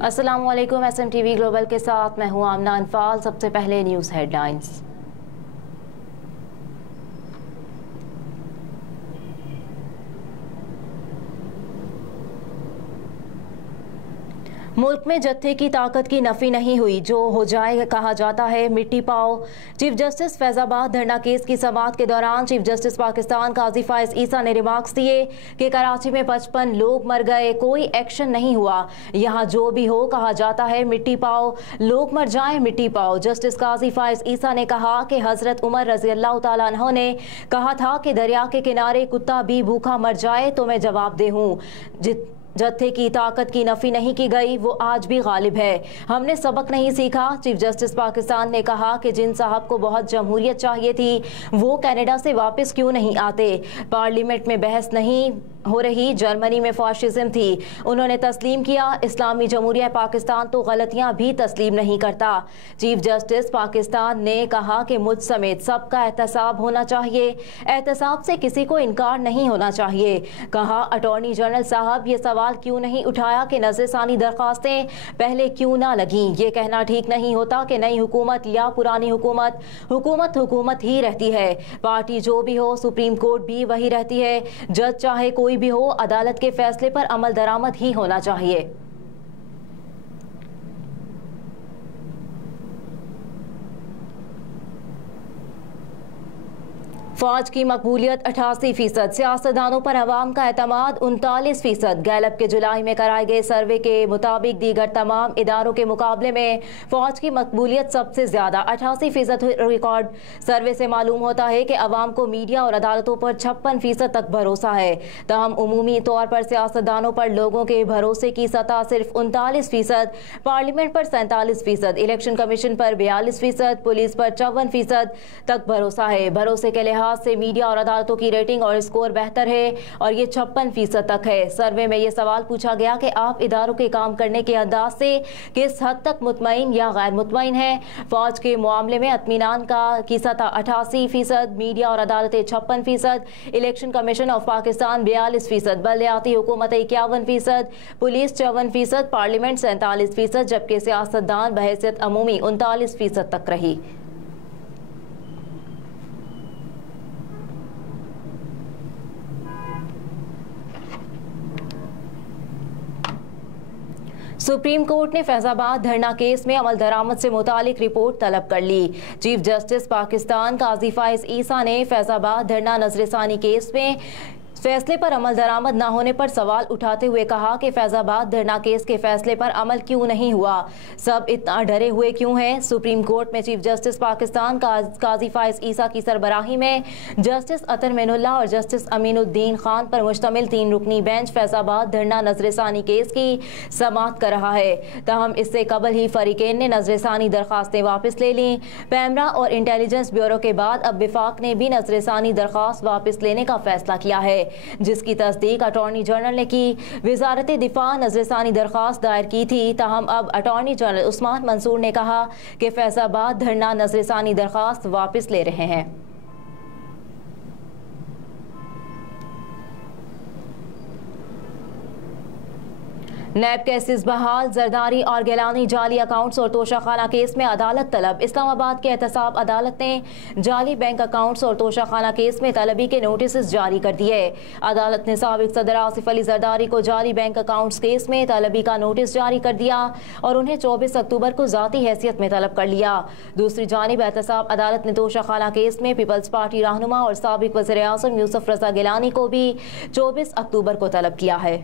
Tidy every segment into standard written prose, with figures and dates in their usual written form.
अस्सलामुअलैकुम। SMTV global के साथ मैं हूं आमना अनफाल। सबसे पहले न्यूज़ हेडलाइंस। मुल्क में जत्थे की ताकत की नफी नहीं हुई, जो हो जाए कहा जाता है मिट्टी पाओ। चीफ जस्टिस फैजाबाद धरना केस की समाअत के दौरान चीफ जस्टिस पाकिस्तान काजी फायज ईसा ने रिमार्क्स दिए कि कराची में 55 लोग मर गए, कोई एक्शन नहीं हुआ। यहाँ जो भी हो कहा जाता है मिट्टी पाओ, लोग मर जाएं मिट्टी पाओ। जस्टिस काजी फायज ईसा ने कहा कि हजरत उमर रजी अल्लाह तआला अन्हु ने कहा था कि दरिया के किनारे कुत्ता भी भूखा मर जाए तो मैं जवाबदेह हूँ। जत्थे की ताकत की नफी नहीं की गई, वो आज भी गालिब है। हमने सबक नहीं सीखा। चीफ जस्टिस पाकिस्तान ने कहा कि जिन साहब को बहुत जमहूरियत चाहिए थी वो कनाडा से वापस क्यों नहीं आते। पार्लियामेंट में बहस नहीं हो रही, जर्मनी में फाशिज्म थी, उन्होंने तस्लीम किया। इस्लामी जमहूरिया पाकिस्तान तो गलतियां भी तस्लीम नहीं करता। चीफ जस्टिस पाकिस्तान ने कहा कि मुझ समेत सबका एहतसाब होना चाहिए, एहतसाब से किसी को इनकार नहीं होना चाहिए। कहा अटॉर्नी जनरल साहब ये सवाल क्यों नहीं उठाया कि नज़रसानी दरखास्तें पहले क्यों ना लगी। ये कहना ठीक नहीं होता कि नई हुकूमत या पुरानी हुकूमत हुकूमत ही रहती है। पार्टी जो भी हो, सुप्रीम कोर्ट भी वही रहती है। जज चाहे कोई भी हो, अदालत के फैसले पर अमल दरामद ही होना चाहिए। फौज की मकबूलियत 88%, सियासतदानों पर अवाम का एतमाद 39%। गैलप के जुलाई में कराए गए सर्वे के मुताबिक दीगर तमाम इदारों के मुकाबले में फौज की मकबूलियत सबसे ज्यादा 88% रिकॉर्ड सर्वे से मालूम होता है कि अवाम को मीडिया और अदालतों पर 56% तक भरोसा है। तहम उमूमी तौर पर सियासतदानों पर लोगों के भरोसे की सतह सिर्फ 39%, पार्लियामेंट पर 47%, इलेक्शन कमीशन पर 42%, पुलिस पर 54% तक भरोसा है। भरोसे के लिहाज से मीडिया और अदालतों की रेटिंग और स्कोर बेहतर है और ये 56% तक है। सर्वे में ये सवाल पूछा गया कि आप इदारों के काम करने के अंदाज से किस हद तक मुतमईन या गैर मुतमईन हैं। फौज के मामले में इत्मीनान की सतह 88%, मीडिया और अदालतें 56%, इलेक्शन कमीशन ऑफ पाकिस्तान 42%, बलदियाती हुकूमत 51%, पुलिस 54%, पार्लियामेंट 47%, जबकि सियासतदान बहैसियत अमूमी 39% तक रही। सुप्रीम कोर्ट ने फैजाबाद धरना केस में अमल दरामद से मुतालिक रिपोर्ट तलब कर ली। चीफ जस्टिस पाकिस्तान काजी फायज ईसा ने फैजाबाद धरना नजरसानी केस में फैसले पर अमल दरामद न होने पर सवाल उठाते हुए कहा कि फैजाबाद धरना केस के फैसले पर अमल क्यों नहीं हुआ, सब इतना डरे हुए क्यों हैं। सुप्रीम कोर्ट में चीफ जस्टिस पाकिस्तान काजी फायज ईसा की सरबराही में जस्टिस अतर मेनुल्लाह और जस्टिस अमीनुद्दीन खान पर मुश्तमिल 3 रुकनी बेंच फैजाबाद धरना नजरसानी केस की समाअत कर रहा है। तहम इससे कबल ही फरीकेन ने नजरसानी दरखास्तें वापस ले लीं। पैमरा और इंटेलिजेंस ब्यूरो के बाद अब विफाक ने भी नजरसानी दरखास्त वापस लेने का फैसला किया है, जिसकी तस्दीक अटॉर्नी जनरल ने की। वजारत दिफा नजरसानी दरखास्त दायर की थी। ताहम अब अटॉर्नी जनरल उस्मान मंसूर ने कहा कि फैजाबाद धरना नजरसानी दरखास्त वापस ले रहे हैं। नैब केसेस बहाल, जरदारी और गिलानी जाली अकाउंट्स और तोशाखाना केस में अदालत तलब। इस्लामाबाद के एहतसाब अदालत ने जाली बैंक अकाउंट्स और तोशाखाना केस में तलबी के नोटिस जारी कर दिए। अदालत ने साबिक सदर आसिफ अली जरदारी को जाली बैंक अकाउंट्स केस में तलबी का नोटिस जारी कर दिया और उन्हें 24 अक्टूबर को जाती हैसियत में तलब कर लिया। दूसरी जानिब एहतसाब अदालत ने तोशाखाना केस में पीपल्स पार्टी रहनुमा और साबिक वज़ीर आज़म यूसुफ रज़ा गिलानी को भी 24 अक्टूबर को तलब किया है।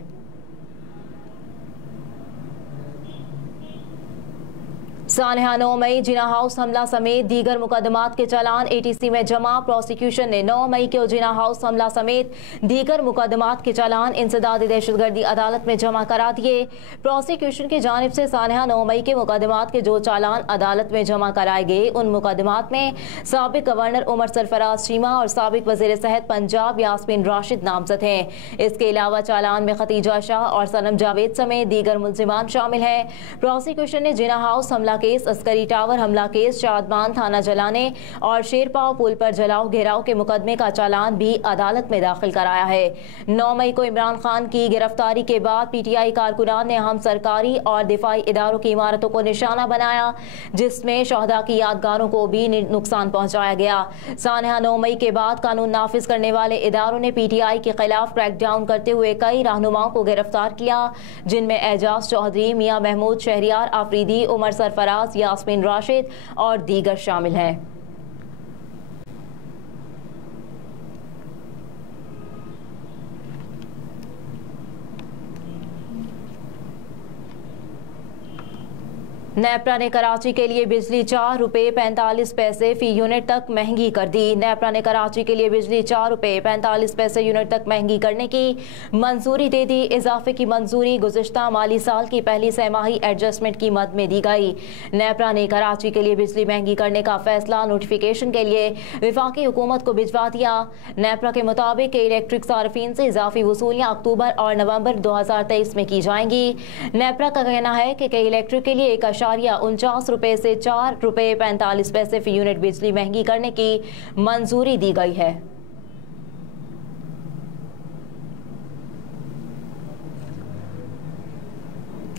सानहा 9 मई जिना हाउस हमला समेत दीगर मुकदमात के चालान ATC में जमा। प्रोसिक्यूशन ने 9 मई के जिना हाउस हमला समेत दीगर मुकदमात के चालान इंसदाद दहशतगर्दी अदालत में जमा करा दिए। प्रोसिक्यूशन की जानिब से सानहा 9 मई के मुकदमात के जो चालान अदालत में जमा कराए गए, उन मुकदमात में साबिक गवर्नर उमर सरफराज चीमा और साबिक वज़ीर सेहत पंजाब यास्मीन राशिद नामजद हैं। इसके अलावा चालान में खतीजा शाह और सनम जावेद समेत दीगर मुल्जिमान शामिल हैं। प्रोसिक्यूशन ने जिना हाउस हमला केस, अस्करी टावर हमला केस, शादमान थाना जलाने और शेरपाव पुल पर जलाओ घेराव के मुकदमे का चालान भी अदालत में दाखिल कराया है। 9 मई को इमरान खान की गिरफ्तारी के बाद पीटीआई कारकुनान ने हम सरकारी और दिफाई इदारों की इमारतों को निशाना बनाया, जिसमें शहदा की यादगारों को भी नुकसान पहुंचाया गया। सानहा 9 मई के बाद कानून नाफिज करने वाले इदारों ने पीटीआई के खिलाफ क्रैकडाउन करते हुए कई रहनुमाओं को गिरफ्तार किया, जिनमें एजाज चौधरी, मियां महमूद, शहरियार आफरीदी, उमर सरफराज, यास्मीन राशिद और दीगर शामिल हैं। नेपरा ने कराची के लिए बिजली ₹4.45 फी यूनिट तक महंगी कर दी। नेपरा ने कराची के लिए बिजली ₹4.45 यूनिट तक महंगी करने की मंजूरी दे दी। इजाफे की मंजूरी गुज़िश्ता माली साल की पहली सहमाही एडजस्टमेंट की मद में दी गई। नेपरा ने कराची के लिए बिजली महंगी करने का फैसला नोटिफिकेशन के लिए वफाकी हुकूमत को भिजवा दिया। नेपरा के मुताबिक इलेक्ट्रिक सार्फिन से इजाफी वसूलियाँ अक्टूबर और नवंबर 2023 में की जाएंगी। नेपरा का कहना है कि इलेक्ट्रिक के लिए ₹1.49 से ₹4.45 फी यूनिट बिजली महंगी करने की मंजूरी दी गई है।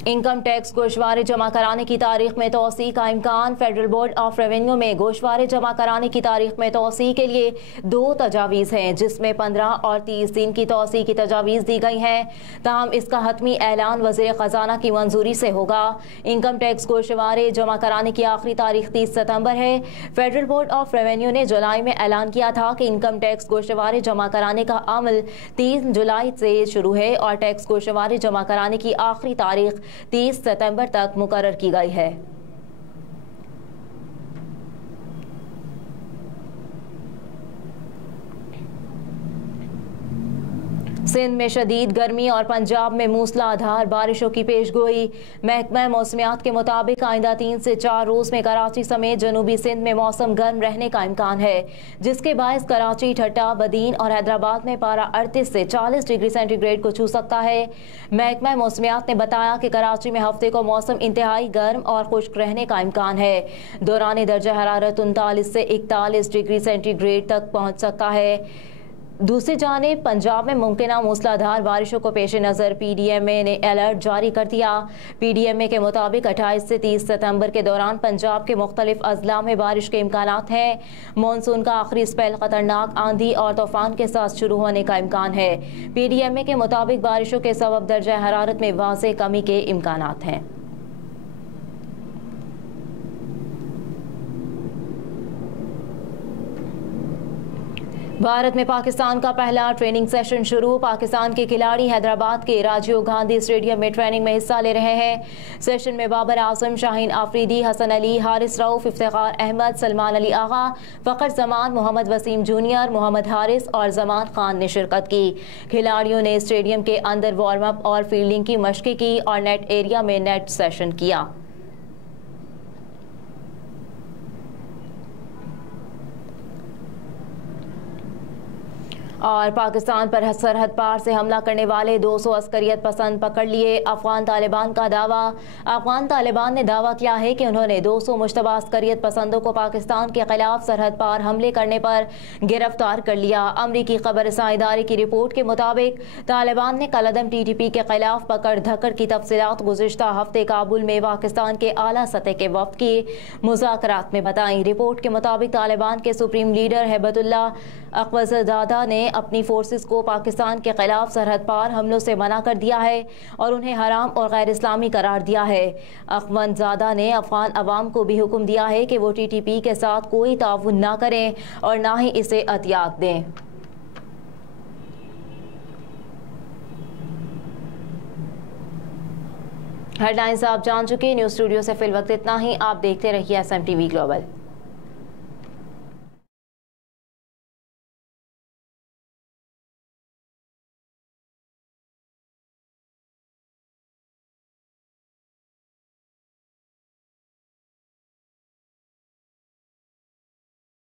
इनकम टैक्स गोशवारे जमा कराने की तारीख में तोसी का इम्कान। फेडरल बोर्ड ऑफ रेवेन्यू में गोशवारे जमा कराने की तारीख में तोसी के लिए 2 तजावीज़ हैं, जिसमें 15 और 30 दिन की तोसी की तजावीज़ दी गई हैं। ताहम इसका हतमी ऐलान वज़ीर ख़जाना की मंजूरी से होगा। इनकम टैक्स गोशवारे जमा कराने की आखिरी तारीख 30 सितंबर है। फेडरल बोर्ड ऑफ रेवेन्यू ने जुलाई में ऐलान किया था कि इनकम टैक्स गोशवारे जमा कराने का अमल 3 जुलाई से शुरू है और टैक्स गोशवारे जमा कराने की आखिरी तारीख 30 सितंबर तक मुकर्रर की गई है। सिंध में शदीद गर्मी और पंजाब में मूसलाधार बारिशों की पेशगोई। महकमा मौसमियात के मुताबिक आइंदा 3 से 4 रोज़ में कराची समेत जनूबी सिंध में मौसम गर्म रहने का इम्कान है, जिसके बायस कराची, ठट्टा, बदीन और हैदराबाद में पारा 38 से 40 डिग्री सेंटीग्रेड को छू सकता है। महकमा मौसमियात ने बताया कि कराची में हफ्ते को मौसम इंतहाई गर्म और खुश्क रहने का इम्कान है। दौरान दर्जा हरारत 39 से 41 डिग्री सेंटीग्रेड तक पहुँच सकता है। दूसरी जानिब पंजाब में मुमकिना मूसलाधार बारिशों को पेश नज़र PDMA ने अलर्ट जारी कर दिया। PDMA के मुताबिक 28 से 30 सितंबर के दौरान पंजाब के मुख्तलिफ अजला में बारिश के इम्कानात हैं। मानसून का आखिरी स्पेल खतरनाक आंधी और तूफान के साथ शुरू होने का इम्कान है। PDMA के मुताबिक बारिशों के सबब दर्जा हरारत में वाज़ेह कमी के इम्कानात हैं। भारत में पाकिस्तान का पहला ट्रेनिंग सेशन शुरू। पाकिस्तान के खिलाड़ी हैदराबाद के राजीव गांधी स्टेडियम में ट्रेनिंग में हिस्सा ले रहे हैं। सेशन में बाबर आजम, शाहीन आफरीदी, हसन अली, हारिस रऊफ, इफ्तिखार अहमद, सलमान अली आगा, फ़खर जमान, मोहम्मद वसीम जूनियर, मोहम्मद हारिस और जमान खान ने शिरकत की। खिलाड़ियों ने स्टेडियम के अंदर वार्म अप और फील्डिंग की मशक़ की और नेट एरिया में नेट सेशन किया। और पाकिस्तान पर सरहद पार से हमला करने वाले 200 अस्करियत पसंद पकड़ लिए। अफगान तालिबान का दावा। अफगान तालिबान ने दावा किया है कि उन्होंने 200 मुश्तबा अस्करियत पसंदों को पाकिस्तान के खिलाफ सरहद पार हमले करने पर गिरफ्तार कर लिया। अमरीकी खबरसां इदारे की रिपोर्ट के मुताबिक तालिबान ने कलअदम TTP के खिलाफ पकड़ धकड़ की तफसीलात गुज़िश्ता हफ्ते काबुल में पाकिस्तान के आला सतह के वफ़द की मुज़ाकरात में बताई। रिपोर्ट के मुताबिक तालिबान के सुप्रीम लीडर हैबतुल्लाह अखवंज़ादा ने अपनी फोर्सेस को पाकिस्तान के खिलाफ सरहद पार हमलों से मना कर दिया है और उन्हें हराम और गैर इस्लामी करार दिया है। अखवंज़ादा ने अफगान अवाम को भी हुक्म दिया है कि वो TTP के साथ कोई ताउन ना करें और ना ही इसे अतियात दें। हेडलाइंस आप जान चुके। न्यूज़ स्टूडियो से फिल वक्त इतना ही। आप देखते रहिए SMTV ग्लोबल।